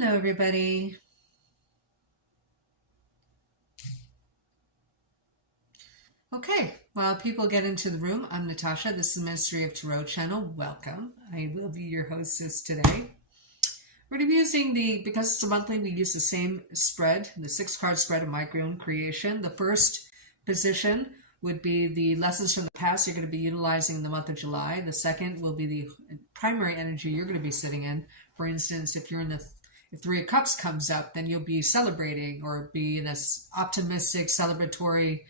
Hello, everybody. Okay, while people get into the room, I'm Natasha. This is the Ministry of Tarot channel. Welcome. I will be your hostess today. We're going to be using because it's a monthly, we use the same spread, the 6-card spread of my own creation. The first position would be the lessons from the past you're going to be utilizing in the month of July. The second will be the primary energy you're going to be sitting in. For instance, if you're in the if Three of Cups comes up, then you'll be celebrating or be in this optimistic, celebratory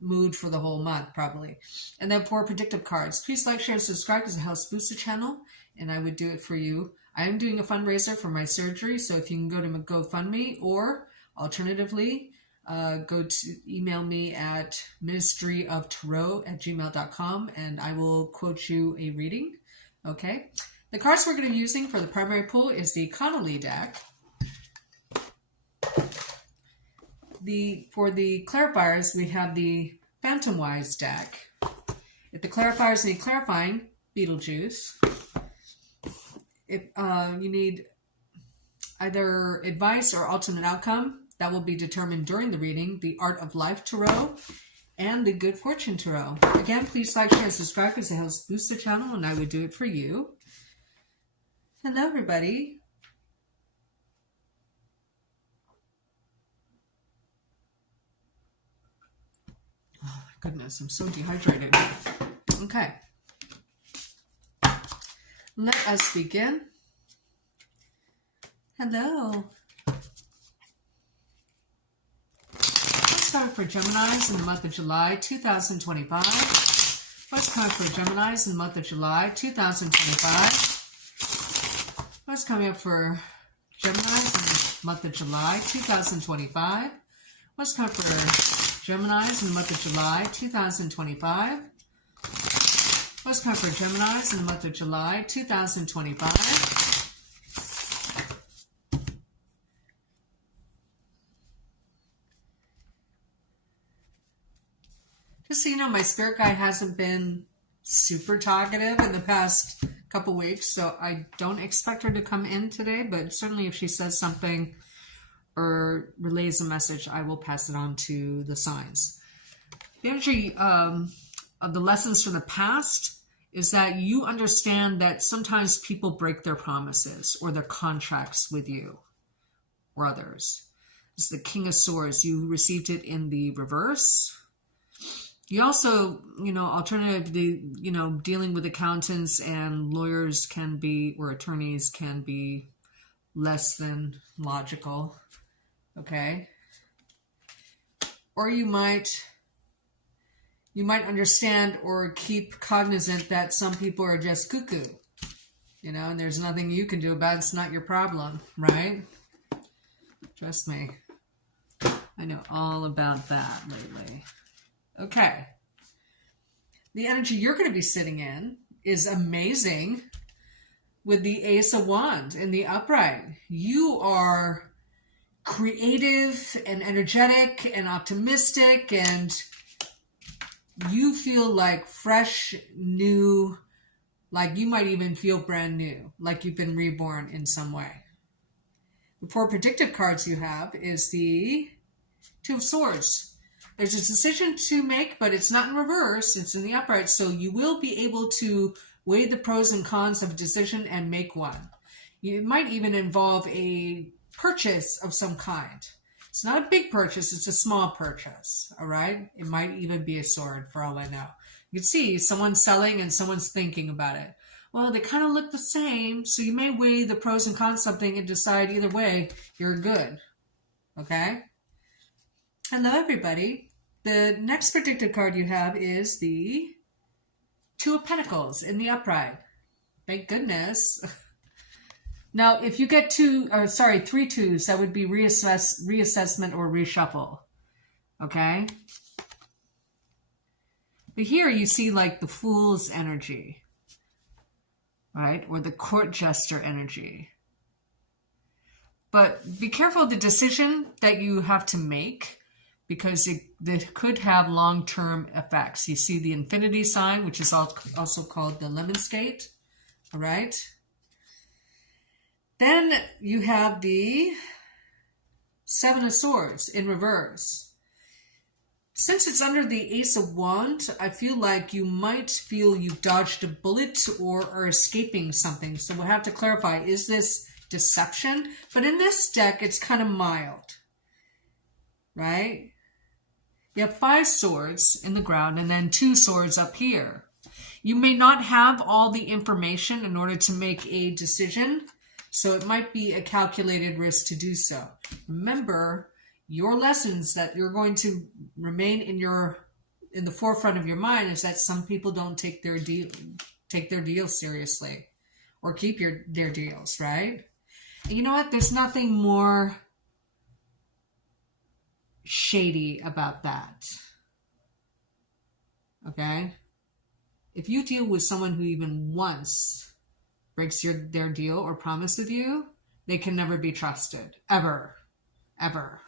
mood for the whole month, probably. And then 4 predictive cards. Please like, share, and subscribe because it helps boost the channel, and I would do it for you. I am doing a fundraiser for my surgery, so if you can go to GoFundMe, or alternatively, email me at ministryoftarot@gmail.com, and I will quote you a reading. Okay. The cards we're going to be using for the primary pull is the Connolly deck. For the clarifiers, we have the Phantom Wise deck. If the clarifiers need clarifying, Beetlejuice. If you need either advice or ultimate outcome, that will be determined during the reading, the Art of Life Tarot and the Good Fortune Tarot. Again, please like, share, and subscribe because it helps boost the channel, and I would do it for you. Hello, everybody. Oh, my goodness, I'm so dehydrated. Okay. Let us begin. Hello. Let's start for Geminis in the month of July 2025. What's coming for Geminis in the month of July 2025? What's coming up for Geminis in the month of July 2025? What's coming for Geminis in the month of July 2025? What's coming for Geminis in the month of July 2025? Just so you know, my spirit guide hasn't been super talkative in the past couple weeks, so I don't expect her to come in today, but certainly if she says something or relays a message, I will pass it on to the signs. The energy of the lessons from the past is that you understand that sometimes people break their promises or their contracts with you or others. It's the King of Swords. You received it in the reverse. You also, alternatively, dealing with accountants and lawyers can be, or attorneys can be less than logical, okay? Or you might understand or keep cognizant that some people are just cuckoo, and there's nothing you can do about it. It's not your problem, right? Trust me. I know all about that lately. Okay. The energy you're going to be sitting in is amazing with the Ace of Wands in the upright. You are creative and energetic and optimistic, and you feel like fresh, new, like you might even feel brand new, like you've been reborn in some way. The 4 predictive cards you have is the Two of Swords. There's a decision to make, but it's not in reverse. It's in the upright. So you will be able to weigh the pros and cons of a decision and make one. It might even involve a purchase of some kind. It's not a big purchase. It's a small purchase. All right. It might even be a sword for all I know. You can see someone's selling and someone's thinking about it. Well, they kind of look the same. So you may weigh the pros and cons of something and decide either way, you're good. Okay. Hello, everybody. The next predictive card you have is the Two of Pentacles in the upright. Thank goodness. Now, if you get 3 twos, that would be reassessment or reshuffle. Okay? But here you see like the Fool's energy, right? Or the Court Jester energy. But be careful of the decision that you have to make, because it could have long-term effects. You see the infinity sign, which is also called the lemon skate. All right. Then you have the Seven of Swords in reverse. Since it's under the Ace of Wands, I feel like you might feel you dodged a bullet or are escaping something. So we'll have to clarify, is this deception? But in this deck, it's kind of mild, right? You have 5 swords in the ground and then 2 swords up here. You may not have all the information in order to make a decision, so it might be a calculated risk to do so. Remember, your lessons that you're going to remain in the forefront of your mind is that some people don't take their deals seriously, or keep their deals, right? And you know what? There's nothing more shady about that. Okay? If you deal with someone who even once breaks their deal or promise with you, they can never be trusted. Ever. Ever.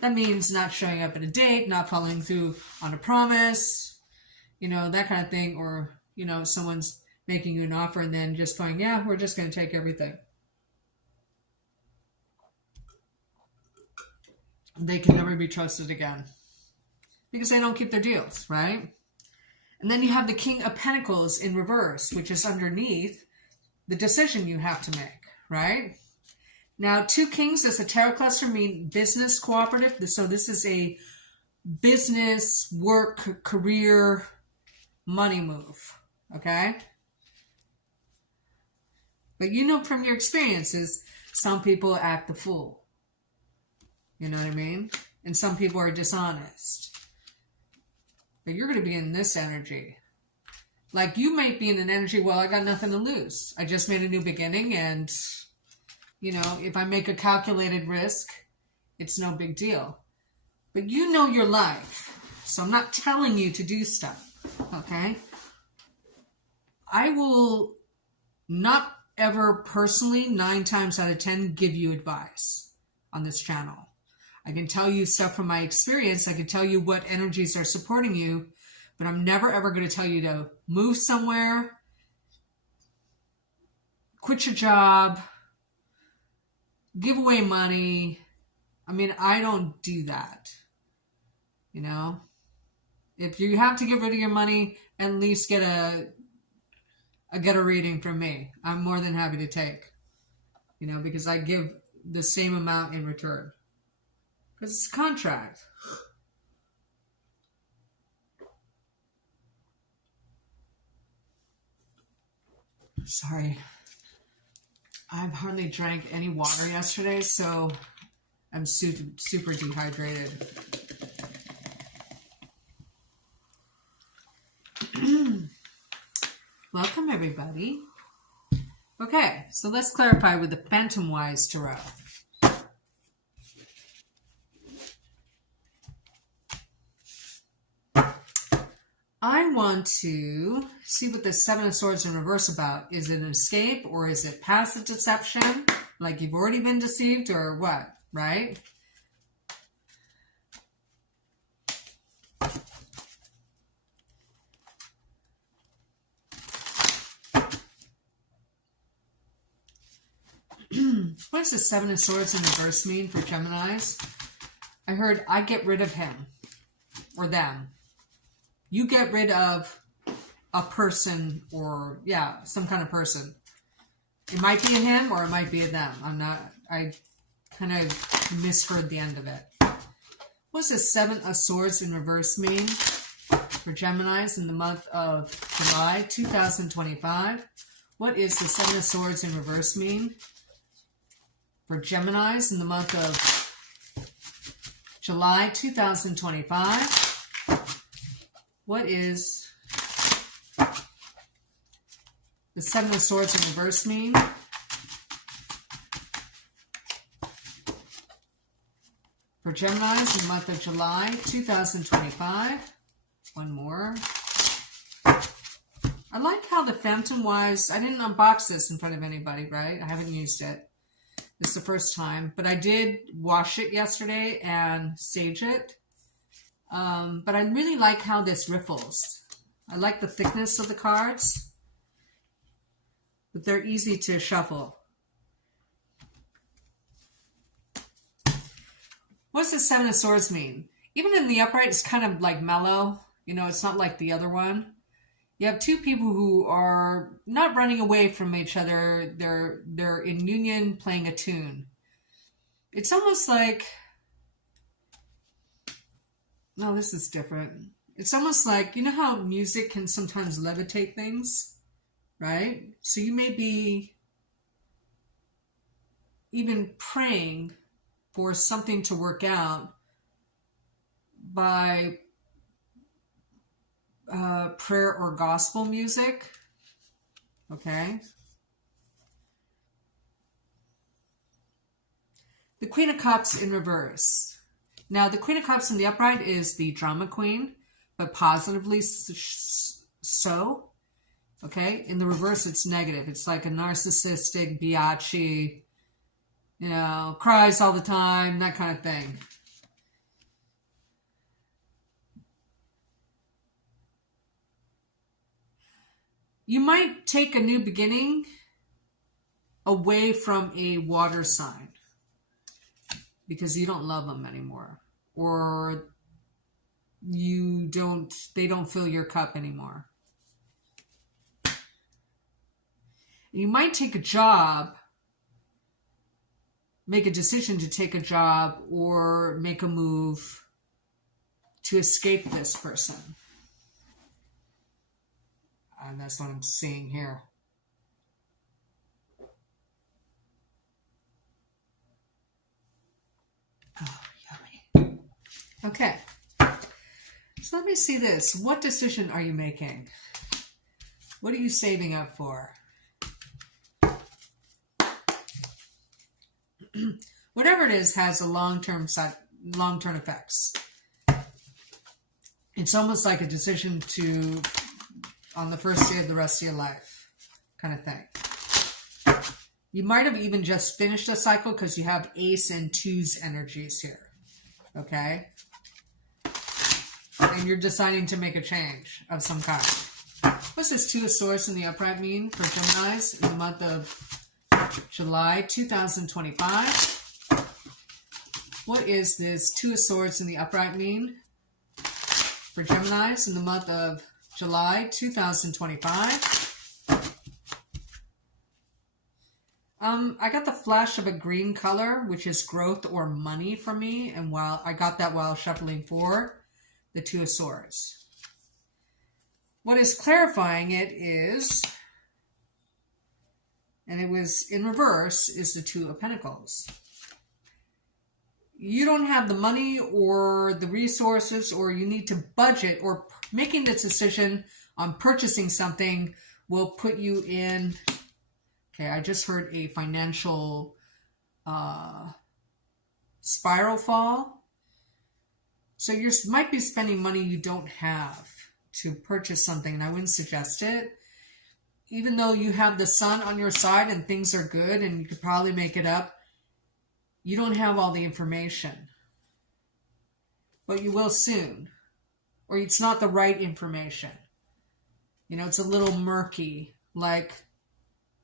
That means not showing up at a date, not following through on a promise, that kind of thing. Or, someone's making you an offer and then just going, yeah, we're just going to take everything. They can never be trusted again because they don't keep their deals, right? And then you have the King of Pentacles in reverse, which is underneath the decision you have to make, right? Now, 2 kings as a tarot cluster mean business cooperative. So this is a business, work, career, money move, okay? But from your experiences, some people act the fool. You know what I mean? And some people are dishonest. But you're going to be in this energy. Like you might be in an energy, well, I got nothing to lose. I just made a new beginning and, if I make a calculated risk, it's no big deal. But you know your life. So I'm not telling you to do stuff, okay? I will not ever personally, 9 times out of 10, give you advice on this channel. I can tell you stuff from my experience. I can tell you what energies are supporting you, but I'm never ever going to tell you to move somewhere, quit your job, give away money. I mean, I don't do that. If you have to get rid of your money, at least get a reading from me. I'm more than happy to take, because I give the same amount in return. Because it's a contract. Sorry. I've hardly drank any water yesterday, so I'm super dehydrated. Welcome, everybody. Okay, so let's clarify with the Phantom Wise Tarot. I want to see what the Seven of Swords in reverse about. Is it an escape or is it passive deception? Like you've already been deceived or what, right? What does the Seven of Swords in reverse mean for Geminis? I heard I get rid of him or them. You get rid of a person or, some kind of person. It might be a him or it might be a them. I kind of misheard the end of it. What does the Seven of Swords in reverse mean for Geminis in the month of July 2025? What is the Seven of Swords in reverse mean for Geminis in the month of July 2025? What is the Seven of Swords in reverse mean for Geminis in the month of July 2025? One more. I like how the Phantom Wise, I didn't unbox this in front of anybody, right? I haven't used it. This is the first time, but I did wash it yesterday and sage it. But I really like how this ripples. I like the thickness of the cards, but they're easy to shuffle. What's the Seven of Swords mean? Even in the upright, it's kind of like mellow. You know, it's not like the other one. You have two people who are not running away from each other. They're in union playing a tune. It's almost like, no, this is different. It's almost like, you know how music can sometimes levitate things, right? So you may be even praying for something to work out by prayer or gospel music, okay? The Queen of Cups in reverse. Now, the Queen of Cups in the upright is the drama queen, but positively so, okay? In the reverse, it's negative. It's like a narcissistic, biatchy, you know, cries all the time, that kind of thing. You might take a new beginning away from a water sign because you don't love them anymore, or they don't fill your cup anymore. You might take a job, make a decision to take a job or make a move to escape this person. And that's what I'm seeing here. Oh, yummy. Okay. So let me see this. What decision are you making? What are you saving up for? Whatever it is has a long-term effects. It's almost like a decision to, on the first day of the rest of your life, kind of thing. You might have even just finished a cycle because you have Ace and Twos energies here, okay? And you're deciding to make a change of some kind. What's this Two of Swords in the upright mean for Geminis in the month of July 2025? What is this Two of Swords in the upright mean for Geminis in the month of July 2025? I got the flash of a green color, which is growth or money for me, and while I got that while shuffling for the Two of Swords. What is clarifying it is, and it was in reverse, is the Two of Pentacles. You don't have the money or the resources, or you need to budget, or making this decision on purchasing something will put you in, okay, I just heard a financial spiral fall. So you might be spending money you don't have to purchase something, and I wouldn't suggest it. Even though you have the sun on your side and things are good and you could probably make it up, you don't have all the information. But you will soon. Or it's not the right information. You know, it's a little murky, like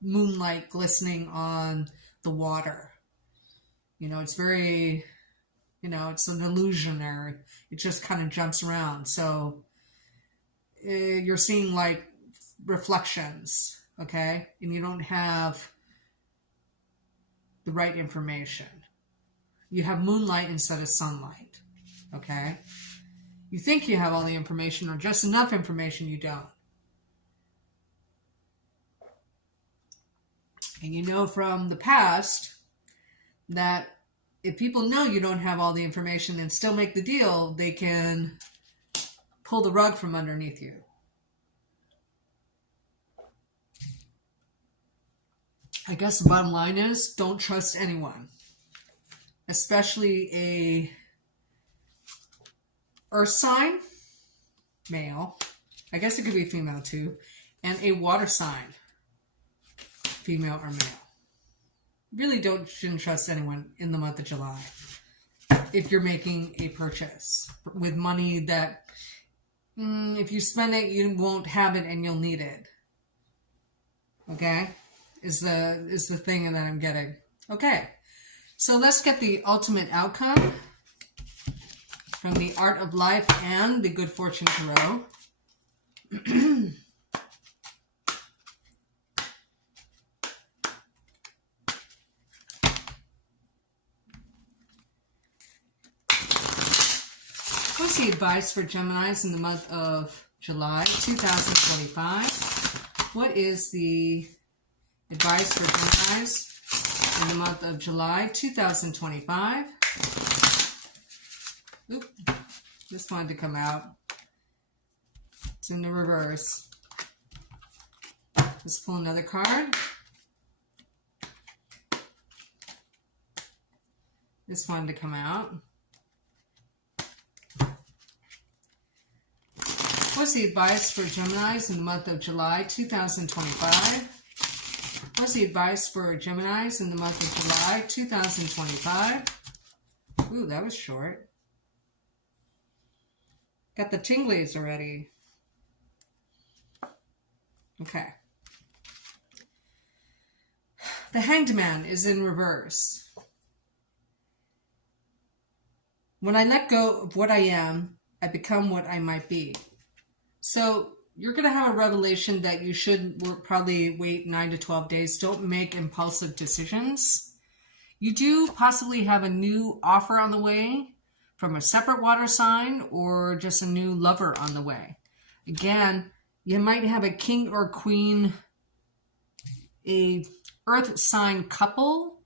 moonlight glistening on the water. You know, it's very, you know, it's an illusionary. It just kind of jumps around. So you're seeing like reflections, okay? And you don't have the right information. You have moonlight instead of sunlight, okay? You think you have all the information or just enough information, you don't. And you know from the past that if people know you don't have all the information and still make the deal, they can pull the rug from underneath you. I guess the bottom line is don't trust anyone, especially a earth sign, male, I guess it could be female too, and a water sign, female or male. Really shouldn't trust anyone in the month of July if you're making a purchase with money that if you spend it, you won't have it and you'll need it. Okay? Is the thing that I'm getting. Okay. So let's get the ultimate outcome from the Art of Life and the Good Fortune Tarot. What's the advice for Geminis in the month of July 2025? What is the advice for Geminis in the month of July 2025? Oop, this wanted to come out. It's in the reverse. Let's pull another card. This wanted to come out. What's the advice for Geminis in the month of July 2025? What's the advice for Geminis in the month of July 2025? Ooh, that was short. Got the tinglies already. Okay. The Hanged Man is in reverse. When I let go of what I am, I become what I might be. So you're going to have a revelation that you should probably wait 9 to 12 days. Don't make impulsive decisions. You do possibly have a new offer on the way from a separate water sign or just a new lover on the way. Again, you might have a king or queen, a earth sign couple,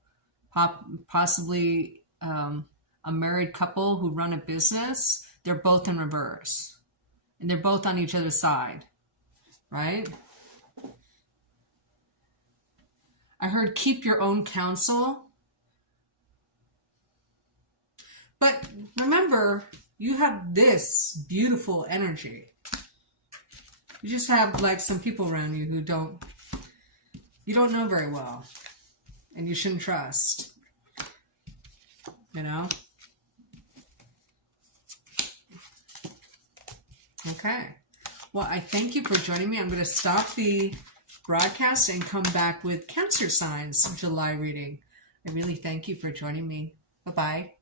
possibly a married couple who run a business. They're both in reverse. And they're both on each other's side, right? I heard keep your own counsel. But remember, you have this beautiful energy. You just have like some people around you who you don't know very well. And you shouldn't trust. You know? Okay. Well, I thank you for joining me. I'm going to stop the broadcast and come back with Cancer signs July reading. I really thank you for joining me. Bye-bye.